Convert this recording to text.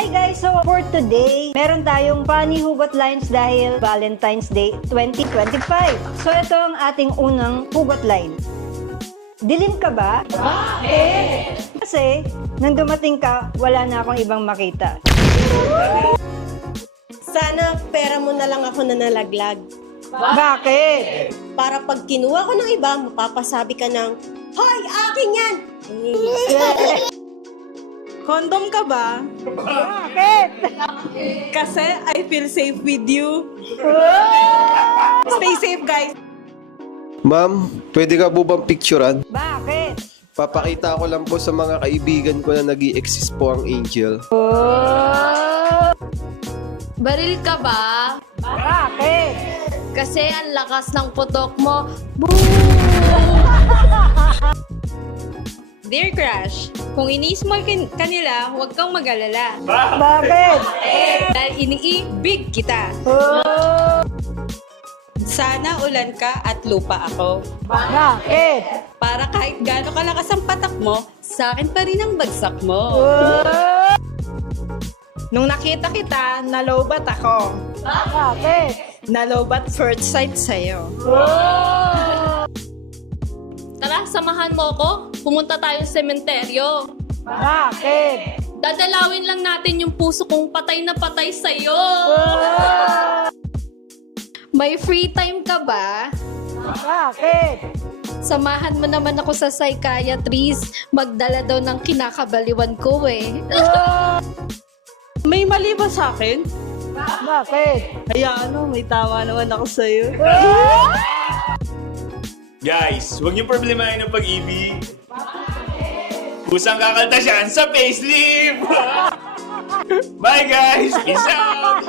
Hi guys! So for today, meron tayong funny hugot lines dahil Valentine's Day 2025. So ito ang ating unang hugot line. Dilim ka ba? Bakit? Kasi nang dumating ka, wala na akong ibang makita. Sana pera mo na lang ako na nalaglag. Bakit? Para pag kinuha ko ng iba, mapapasabi ka ng, Hoy, akin yan! Condom ka ba? Bakit? Kasi I feel safe with you. Stay safe, guys. Ma'am, pwede ka po bang picturean? Bakit? Papakita ko lang po sa mga kaibigan ko na nag-i-exist po ang angel. Baril ka ba? Bakit? Kasi ang lakas ng putok mo. Dear Crush, kung ini-small kanila, huwag kang mag-alala. Bakit? Dahil iniibig kita. Sana ulan ka at lupa ako. Bakit? Para kahit gaano kalakas ang patak mo, sa akin pa rin ang bagsak mo. Nung nakita kita, nalobat ako. Bakit? Nalobat first sight sa'yo. Tara, samahan mo ko. Pumunta tayo sa sementeryo. Bakit? Dadalawin lang natin yung puso kong patay na patay sa'yo. May free time ka ba? Bakit? Samahan mo naman ako sa psychiatrist. Magdala daw ng kinakabaliwan ko eh. May mali ba sa akin? Bakit? Hayaan mo, may tama naman ako sa'yo. Guys, huwag niyong problemahin ang pag-ibig. Kusang kakalta siya sa facelift! Bye guys! Peace out!